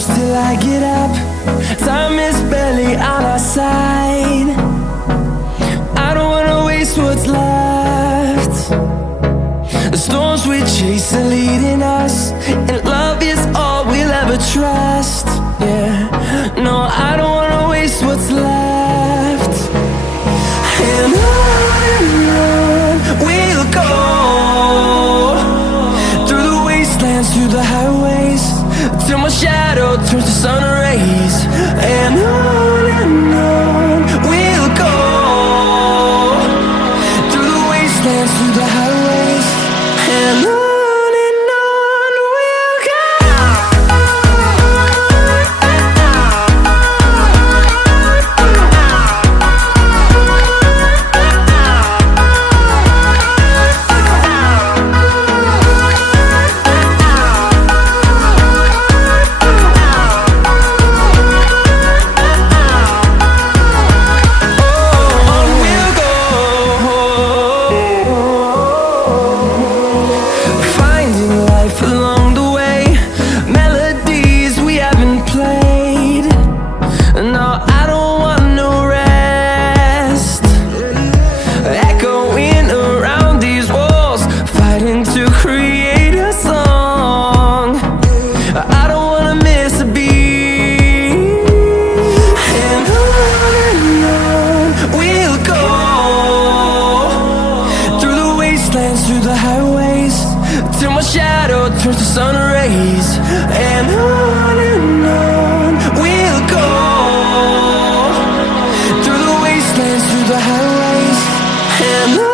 close till I get up. Time is barely on our side. I don't wanna waste what's left. The storms we chase are leading us, and love is all we'll ever trust. Yeah, no, I don't wanna waste what's left. And on we'll go, through the wastelands, through the highways, till my shadow turns to sun rays. And on we'll go, through the wastelands, through the highways, and on we'll go. Through the highways, till my shadow turns to sun rays. And on we'll go, through the wastelands, through the highways, and on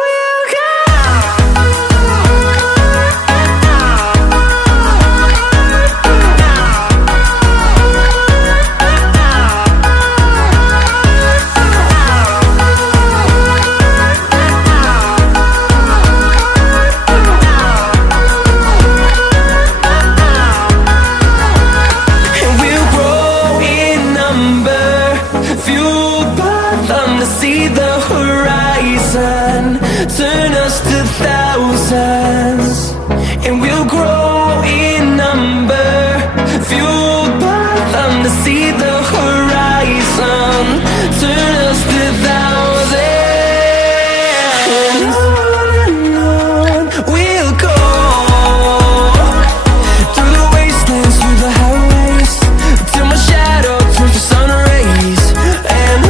we'll go. See the horizon turn us to thousands, and we'll grow in number, fueled by them to see the horizon turn us to thousands. And on we'll go, through the wastelands, through the highways, till my shadow turns to sun rays. And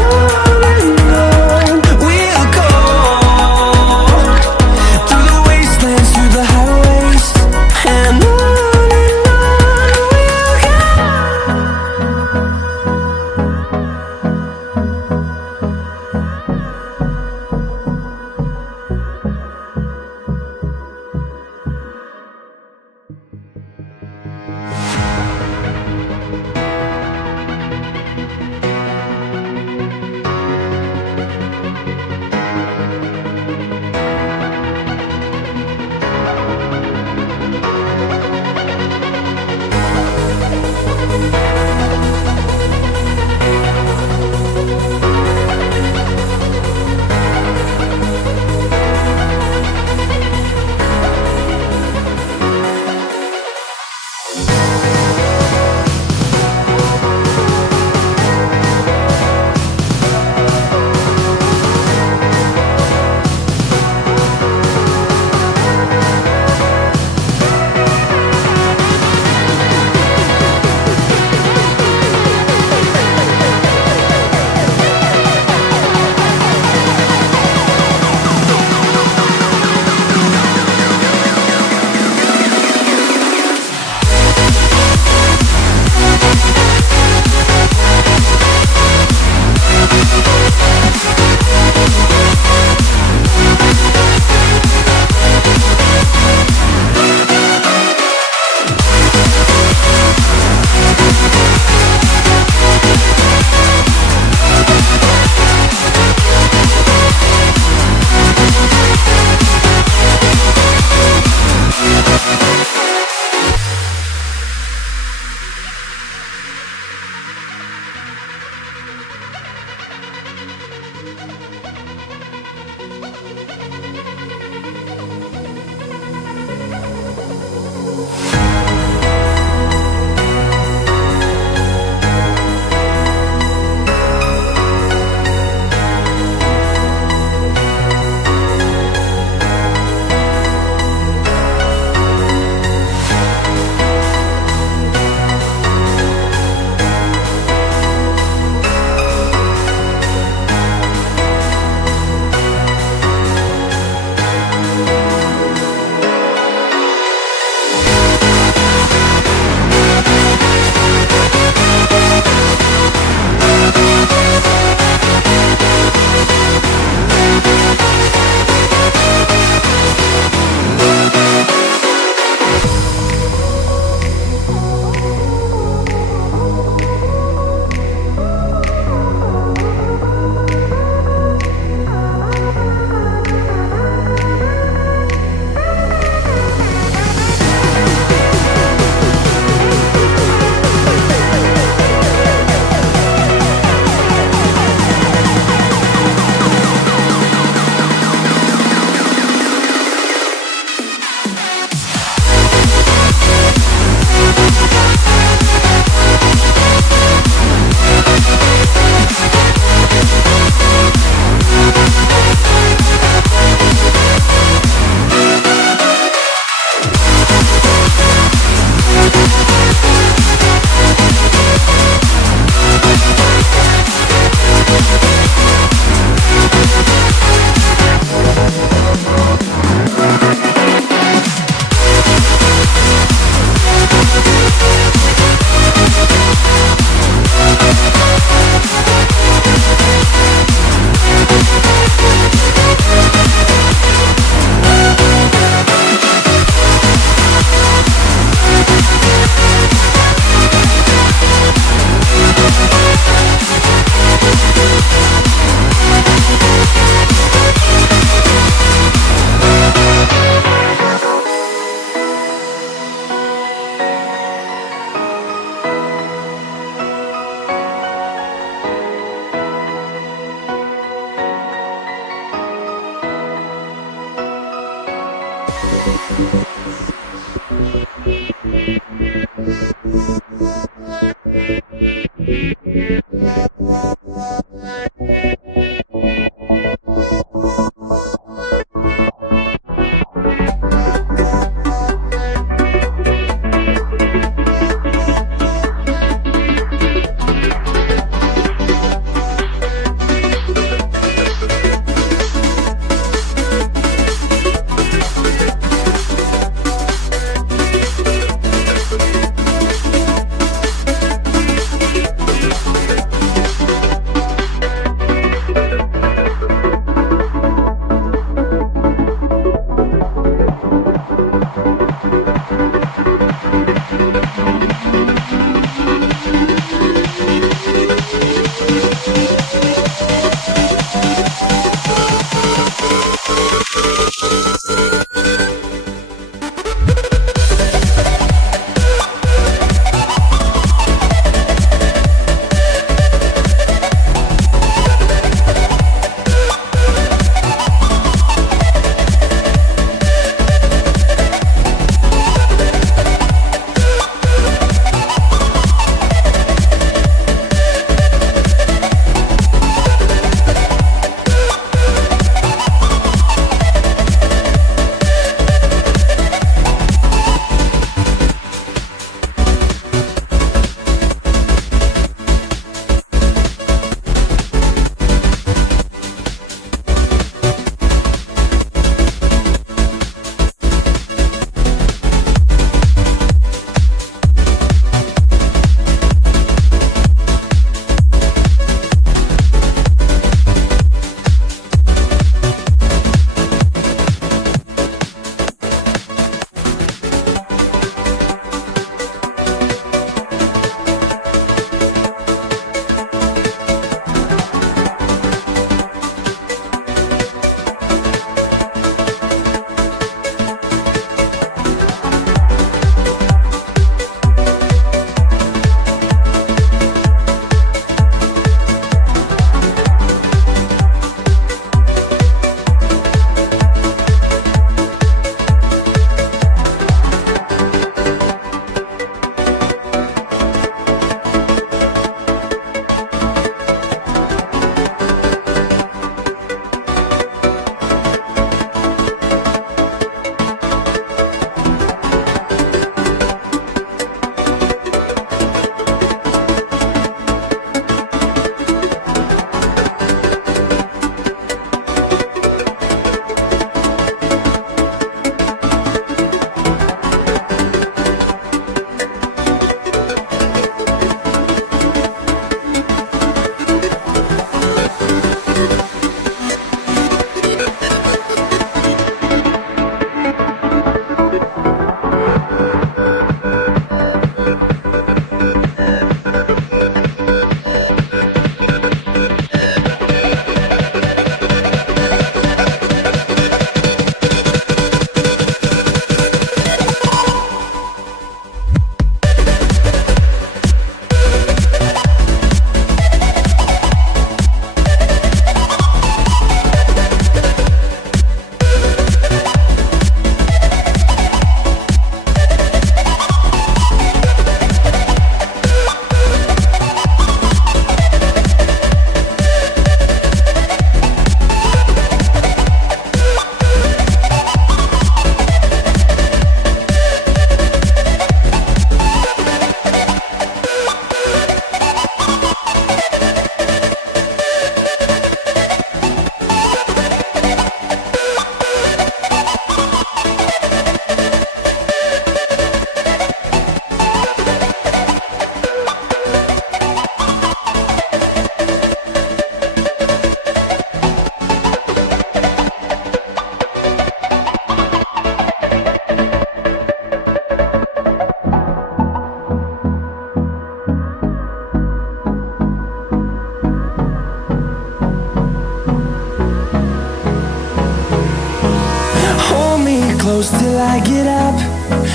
goes till I get up.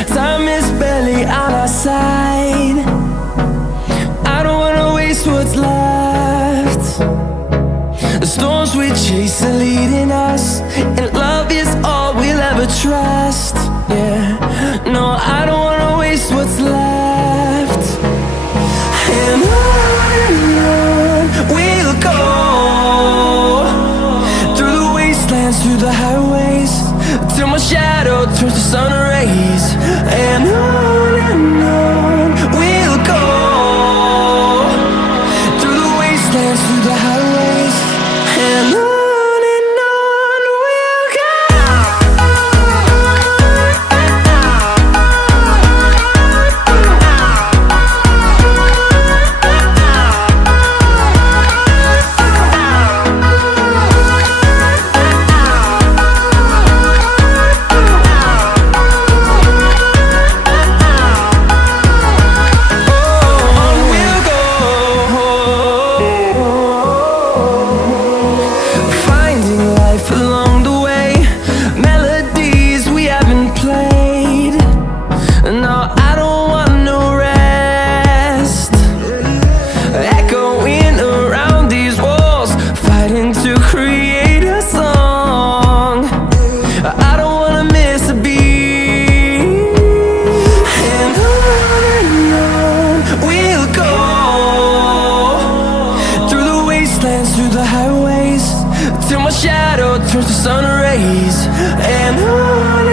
Time is barely on our side. I don't wanna waste what's left. The storms we chase are leading us, and love is all we'll ever trust. Yeah, no, I don't wanna waste what's left. And on we'll go, through the wastelands, through the highways, till my shadow turns to sun rays. And on we'll go, through the wastelands, through the highways, and on we'll go. Along the way, melodies we haven't played. No, I don't want no rest. Echoing around these walls, fighting to create a song. I don't wanna miss a beat. And on we'll go, through the wastelands, through the highways, till my shadow turns to sun rays. And on